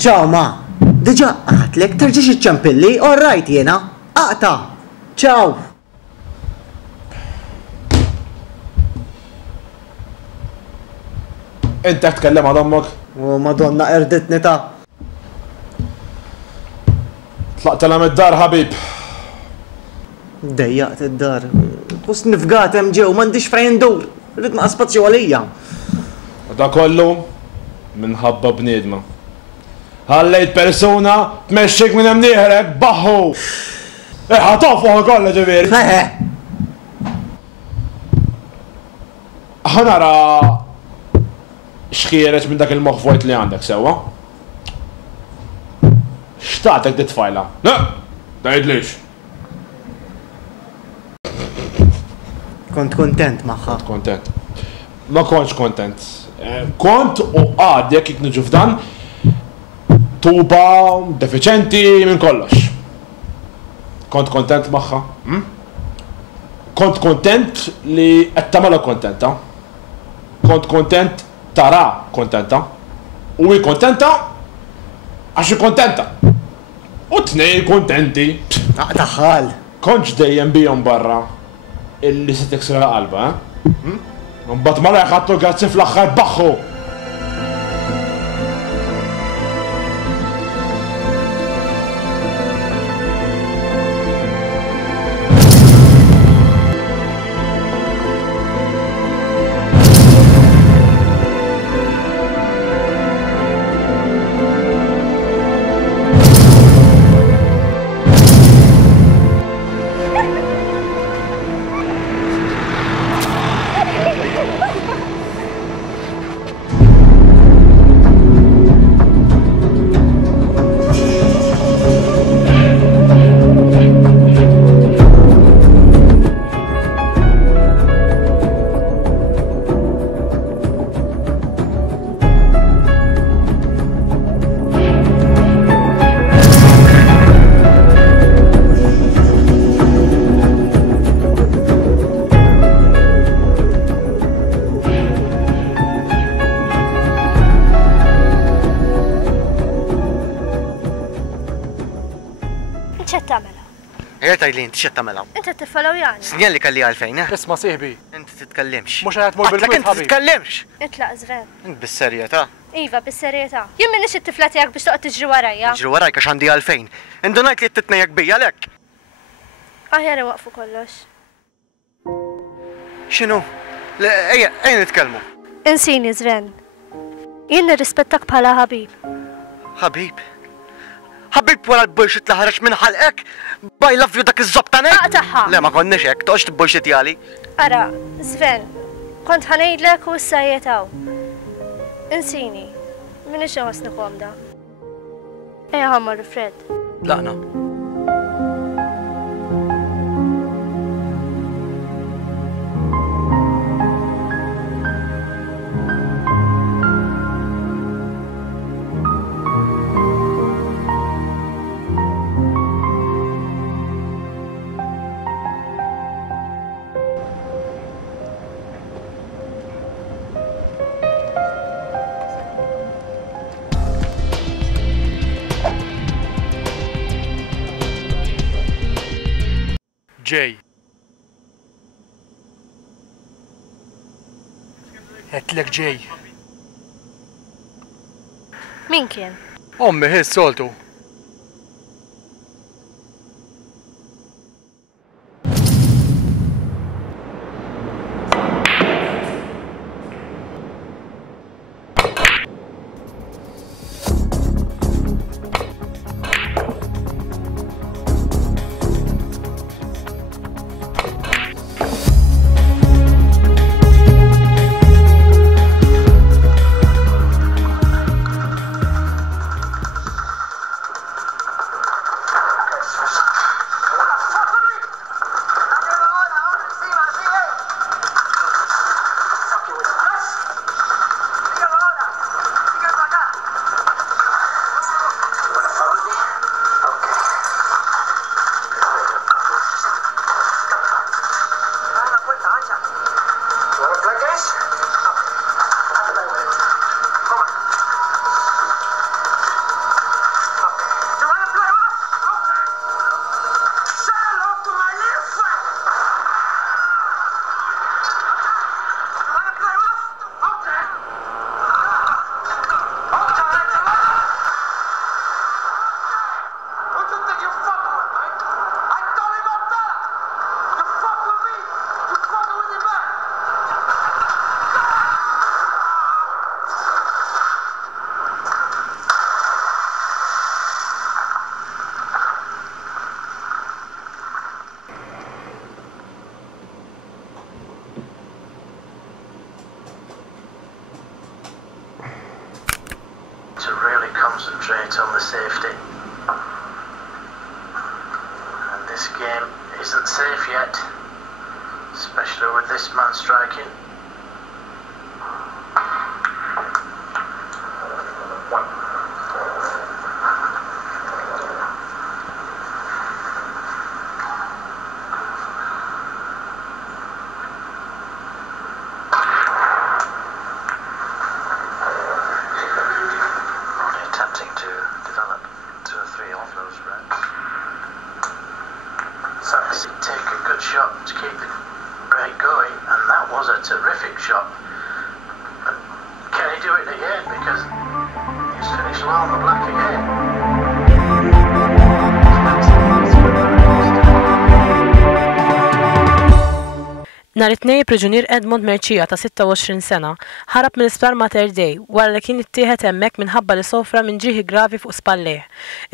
Ciao ma, diġa għatlek terġiġ iċċampilli, all right jena, aqta, ciao. Intek tkellem għal ommok? U madonna erditni ta' Tlaqtela mid-dar ħabib. Dejjaqt id-dar. Kus nifgat hemm ġew m'għandix fejn dur. Rid ma' spazju għalija. Da kollu minħabba bniedma. Ħallejt persuna tmexxik minn hemm nieħrek baħħu. Ħatofu kollha ġifieri. Ħanara x'kienet minn dak il-moħħ li għandek sewwa. X'taqtek titfajla? Le, tgħidlix. Kont kontent magħha. Kontent. Ma kontx kontent. Kont u għadek jek niġu f'dan tuba defiċenti minn kollox. Kont kontent magħha. Kont kontent li qed tagħmilha kontenta. Kont kontent tara kontenta. U hi kontenta għax kontenta. U tnej kontenti. Daħħal. Konċ dejjem bijom barra illi se tiksra qalba, Mbagħad mara jħattu grazzi fl-aħħar baħħu. Tajli, inti xed tagħmelha. Inti tiffollow jani. Sinjal li kelli għalfejn, Isma' sieħbi. Inti titkellimx. Mhux qed tmur bil-kwiet Inti titkellimx. Itlaq żven. Int bis-serjetà. Iva, bis-serjetà. Jien minix it-tifla tiegħek biex toqgħod tiġri warajja. Tiġri warajk għax għandi għalfejn. Indunajt li titnejjek bija lek. Aħjar iwaqfu kollox. X'inhu? Ejja nitkellmu. Insini żven. Jien nirrispettak bħala ħabib. Ħabib? Ħabib wara l-bullshit li ħareġ minn ħalqek? I love you dak iż-żobtanek? Aqtaħħa! Le ma konniex hekk, toqgħodx tibbullshit jali. Ara, Sven, kont ħanejdlek u issa jietaw. Insini, minix iħossni komda. Ejja ħammar Fred. Laqna. Ġej. Għetlek ġej. Min kien? Ommi, his soltu. concentrate on the safety. And this game isn't safe yet, especially with this man striking. Nhar it-tnejn priġunier Edmond Mercia ta' 26 sena ħarab mill-isptar Mater Dei wara li kien ittieħed hemmhekk minħabba li sofra minn ġrieħi gravi fuq spallejh.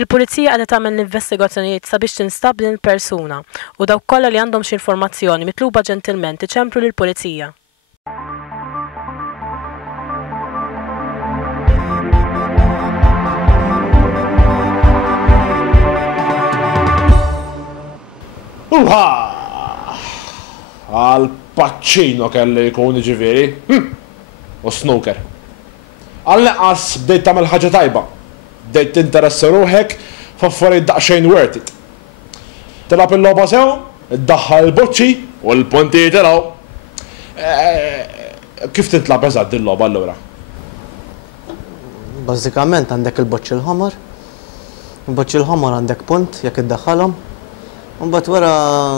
Il-pulizija qiegħda tagħmel l-investigazzjonijiet sabiex tinstab din il-persuna u dawk kollha li għandhom xi informazzjoni mitluba ġentilment iċemplu lill-pulizija. Għal Pacino kelli jkun ġifieri. U snooker. Għal neqas bdejt tagħmel ħaġa tajba. Bdejt tinteressa ruħek f'affarijiet daqsxejn worth it. Tilab il-logħba sew, iddaħħal il-boċċi u l-punti tilgħu. Kif tintlab eżatt din logħba allura? Bażikament għandek il-boċċi l-ħomor. Il-boċċi l-ħomor għandek punt jekk iddaħħalhom. Mbagħad wara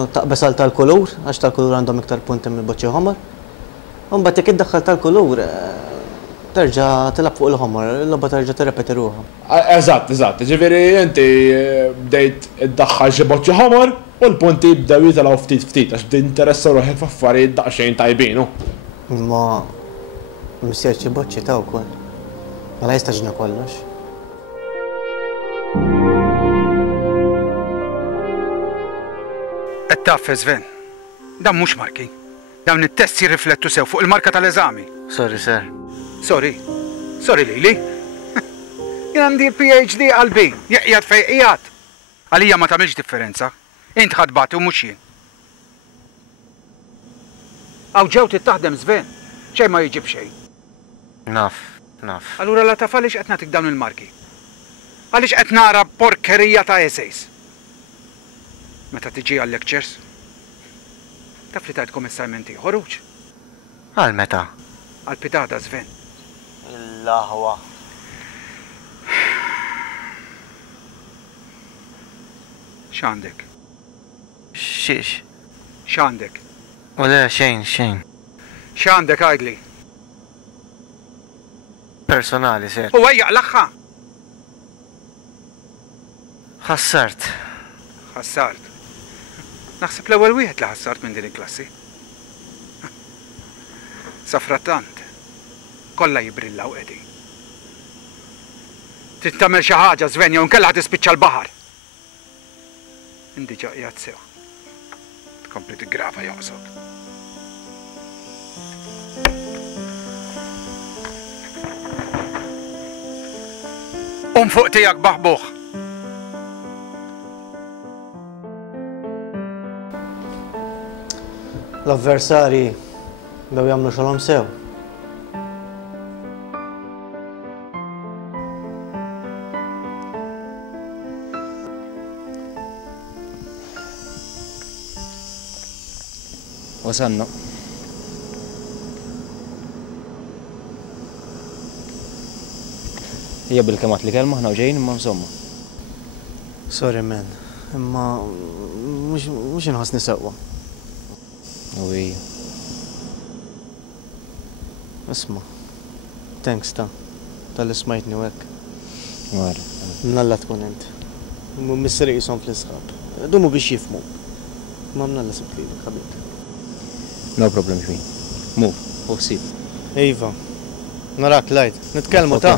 taqbes għal tal-kulur, għax tal-kulur għandhom iktar punti mill-boċċi ħomor. Mbagħad jekk iddaħħal tal-kulur, terġa' tilab fuq il-ħomor, il-logħba terġa' tirrepeti ruħha. Eżatt, ġifieri inti bdejt iddaħħal xi boċċi ħomor u l-punti bdew jitilgħu ftit ftit għax bdejt interessa ruħek f'affarijiet daqsxejn tajbin. Imma missier xi boċċi ta' wkoll. Mela jistaġna kollox. Taf, Sven, dan mhux marki. Dawn it-test jirriflettu sew fuq il-marka tal-eżami. Sorry, sir. Sorry lili. Jien għandi PhD qalbi, jeqjad fejn qiegħed. Għalija ma tagħmilx differenza. Int ħadbat u mhux jien. Aw ġew tittaħdem Sven, xejn ma jiġib xejn. Naf. Allura la taf għaliex qed nagħtik dawn il-marki. Għaliex qed nara porkerija ta' essays. Meta tiġi għal-lectures, taf li tajtkom assignmenti, ħoruġ. Għal meta? Għal-pitada, Sven. Il-laħwa. X'għandek? Xiex? X'għandek? U le, xejn. X'għandek għajdli? Personali, sir. U għajja, l-axħa! Ħassart. Naħseb l-ewwel wieħed li ħassart minn din il-klassi. Safrattant, kollha jibrillaw qedi. Trid tagħmel xi ħaġa Sven jew inkella tispiċċa l-baħar. Indi ġaqjat sew. Tkompli tiggrava joqsok. Fuq tiegħek baħbuħ. L-avversari bew jagħmlu xogħolhom sew. Wasanna. Hija bil-kemat li kelma ħna ġejjin imma insomma. Sorry man, imma mhux inħossni sewwa. Uwi. Isma. Thanks tal-li smajtni hekk. Wara. Mnalla tkun int. Misseri jisom fl-isħab. Dumu biex jifmu. Ma mnalla sibt lilek ħabib. No problem xmin. Move, uħsib. Iva. Narak lajt. Nitkellmu ta'.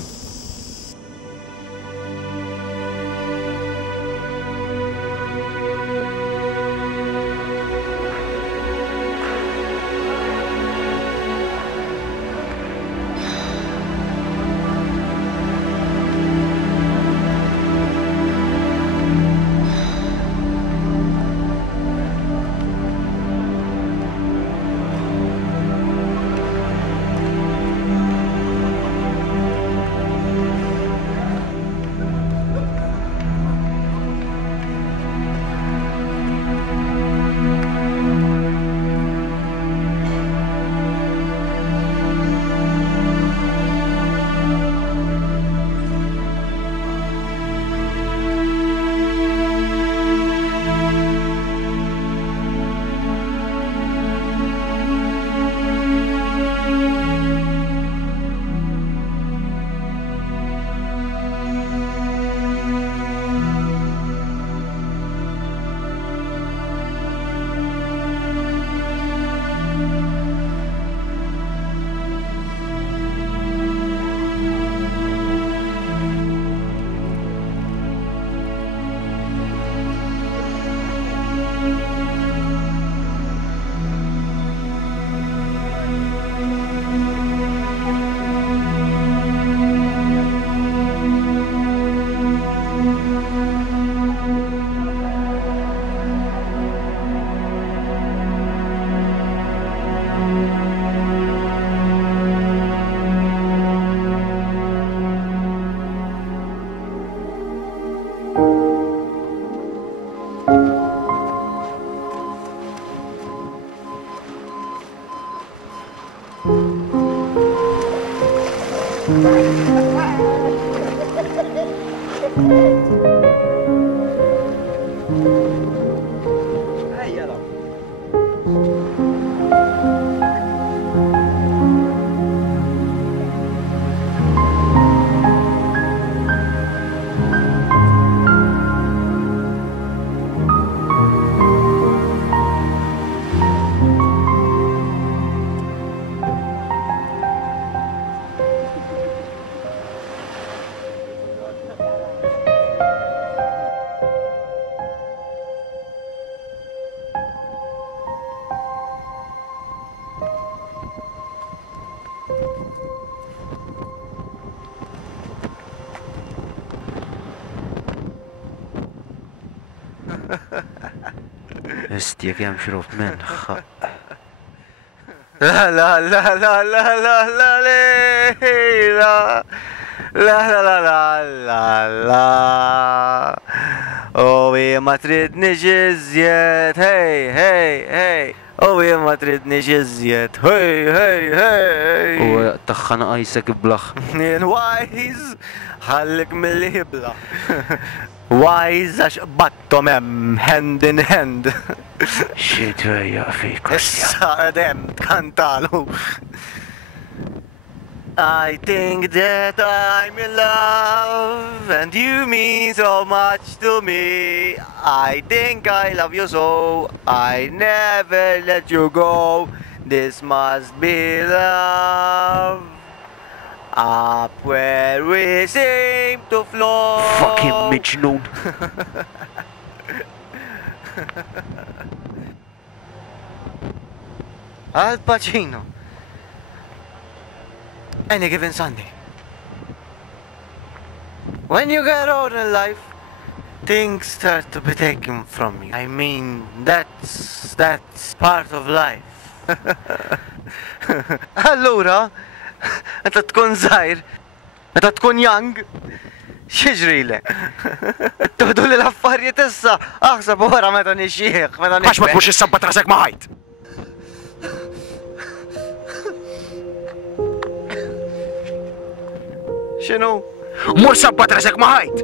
استيك يا مشروف من لا لا لا لا لا لا لا لا لا لا لا لا لا اوي ما تريدني جزيت هي هي هي اوي ما تريدني جزيت هي هي هي هو طخن ايسك بلخ وايز خليك من اللي يبلع وايز اش بطم هاند ان هاند شيت يا فيك السادم كانتالو I think that I'm in love and you mean so much to me. I think I love you so I never let you go. This must be love. Up where we seem to float. Fucking مجنون. Al Pacino. Any given Sunday. When you get old in life, things start to be taken from you. I mean, that's part of life. Allura, meta tkun żgħir, meta tkun young, x'jiġrilek? Tuħdu lil affarijiet issa, aħseb wara meta nixjieħ, meta nixjieħ. Għax ma tmux issabbat rasek ma' ħajt. X'inhu? Mur sabbat rasek ma' ħajt.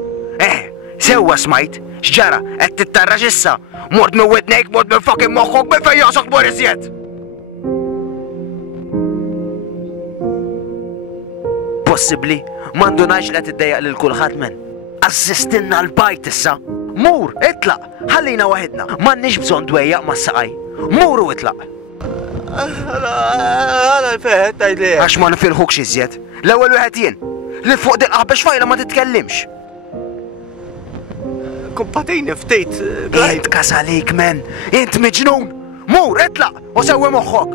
Sewwa smajt, x'ġara, qed tittarrax issa. Mort minn widnejk, mort minn fucking moħħok minn fejn jaqsok mor iżjed. Possibbli, m'għandunajx li tiddejjaq lil kulħadd men. Assistinna l-bajt issa. Mur, itlaq, ħallina waħedna. M'għandniex bżonn dwejjaq mas-saqaj. Mur u itlaq. Għala l-feħed tajdlejek. Għax ma nifilħukx iżjed. L-ewwel wieħed jien. Li fuq din qaħbex fajla ma titkellimx. Kumpatini ftit. Int kasalik men, int miġnun. Mur, itlaq, u sewwi moħħok.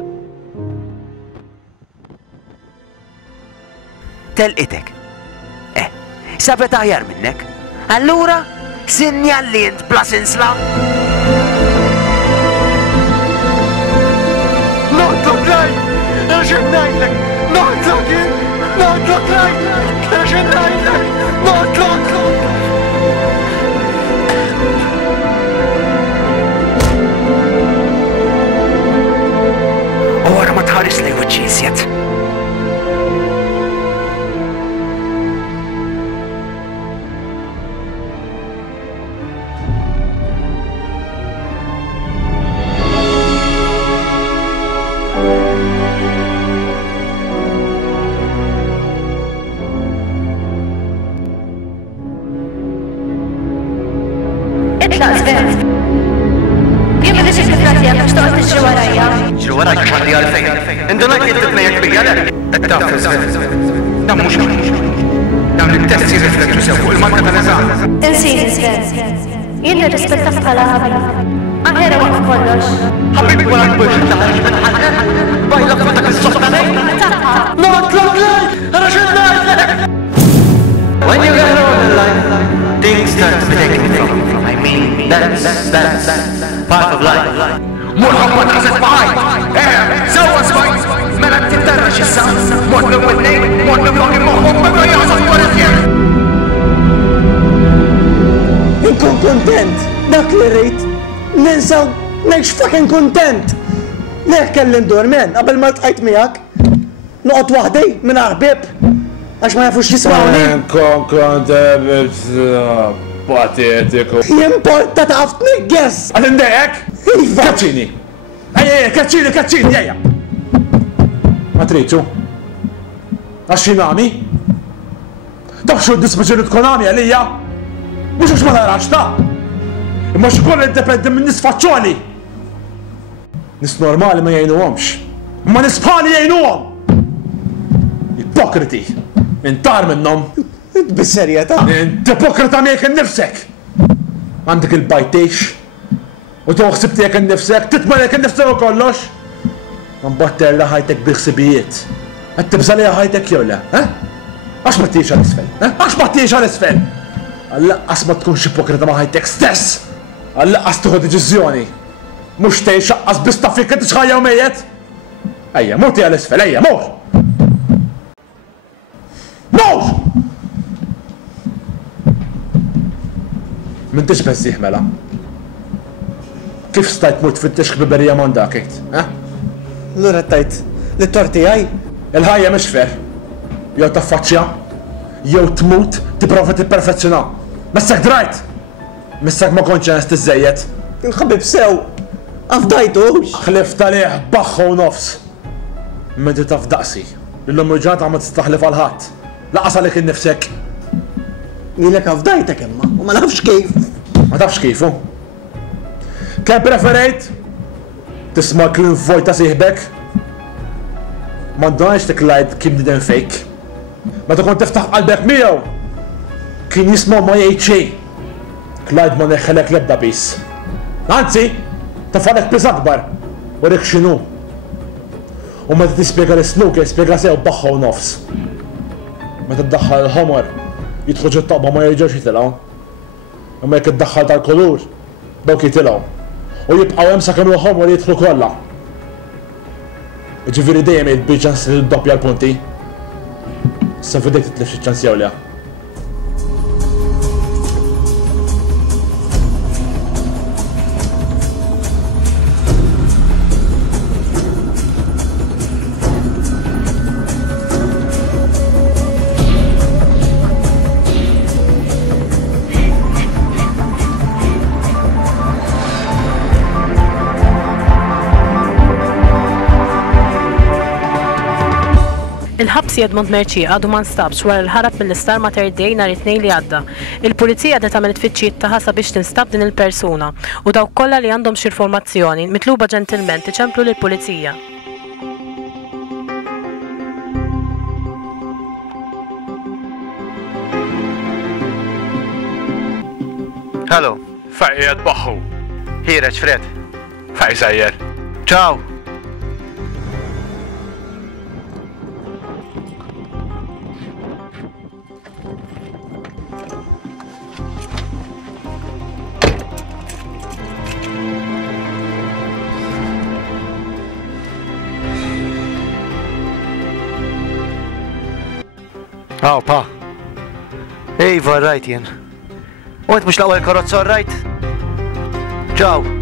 Telqitek. Sabet aħjar minnek. Allura, sinjalli int bla sinsla. Notlok lajt, raġen najdlek, notlok jien, notlok lajt, raġen najdlek, notlok. U għara ma tħaris li uċċisjet. اطلع زبال كيف بدك تفلاتي مش تقعد تجري ورايا جري وراك حدي ألفين اندوناك يدتنا يكبي يلا التافه زبال ده مش ده من التأثير اللي تسوي المنطقة نزاع انسيني زبال يلي رسبتك طلابي أغير وقت كلش حبيبي ولا تبوش تهرج من حقك بايلك فتك السلطاني نطلق لي رجل نايلك. When you get old in life, things start to be taken from you. I mean, that's part of life. مرحبا رزق معاي سوى سبايت ملك تتدرج الساعة موت من ودنيك موت من فوق المخوك بما يعصف ورثيك Inkun kontent, dak li rrit, ninsaw, nekx fucking kontent. Lek kelli ndur men, qabel ma tqajt miegħek, noqgħod waħdi minn ħbieb. Għax ma jafux jismawni. Kont patetiku. Jimporta taf tniggess. Għal-indejek? Kaċċini. Ejja, kaċċini, ejja. Ma triċu. Għaxinami? Tafxu d-dispeċinu tkonami għalija? Mux ma narax ta' imma xkoll id-dependi minn nis faċċoli. Nis normali ma jgħinuhomx. Ma nis bħali jgħinuhom. Ipokriti. Intar minnom. Bis-serjetà. Int ipokrita miegħek innifsek. Għandek il-bajtejx. U toħsib tiegħek innifsek, titmalek innifsek u kollox. Ma mbattella ħajtek biħsibijiet. Qed tibżalija ħajtek jew le, Għax ma tiex għal-isfel, Għax ma tiex għal-isfel. Għallaqqas ma tkunx ipokrita ma ħajtek stess. Għallaqqas tieħu deċiżjoni. Mhux tgħix aqqas biss taf jekk intix ħajja u mejjed. Ejja, mur għal-isfel, ejja, mur! Mur! M'intix beżżieħ mela. Kif stajt mut fit-tixħ biberija mondakit, Lura tajt li torti għaj? Il-ħajja mhix fer. Jew taffaċċja, jew tmut tipprova tipperfezzjona. Messek drajt! Messek ma kontx nest iżejjed. Il-ħabib sew, għafdajtux. Ħlift għalih baħħu nofs. Medi taf daqsi. L-lum ġanta ma tistaħlif għal-ħadd. Laqas għalik innifsek. Nilek għafdajtek imma, u ma nafx kif. Ma tafx kifu? Kem preferejt? Tisma' clean voice ta' siħbek? Ma ndonx tiklajt kim didn't fake. Meta kont tiftaħ qalbek miegħu, kien jisma' ma jgħid xejn. Clyde ma neħħelek l-ebda bis. Anzi, tafalek bis akbar, u rik x'inhu. U meta tispjega l-snooker, spjega sew baħħa u nofs. Meta tdaħħal il-ħomor, jidħlu ġit-taqba ma jerġgħux jitilgħu. Imma jekk iddaħħal tal-kulur, dawk jitilgħu. U jibqgħu hemm sakemm il-ħomor jidħlu kollha. Ġifieri dejjem jgħid ċans li ddoppja l-punti. Issa fidejk titlef xi ċans jew le. Il-ħabsi Edmond Merċi għadu ma nstabx wara l-ħarab mill-Star Mater Dei nhar it-tnejn li għadda. Il-pulizija għadha tagħmel tfittxijiet tagħha sabiex tinstab din il-persuna u dawk kollha li għandhom xi informazzjoni mitluba ġentilment iċemplu lill-pulizija. Hello. Fejjed baħħu. Ħireġ Fred. Fej sejjer. Ciao. Aw, pa. Iva, rajt jen. U għed mux laqwa l-karozza rajt? Ġaw.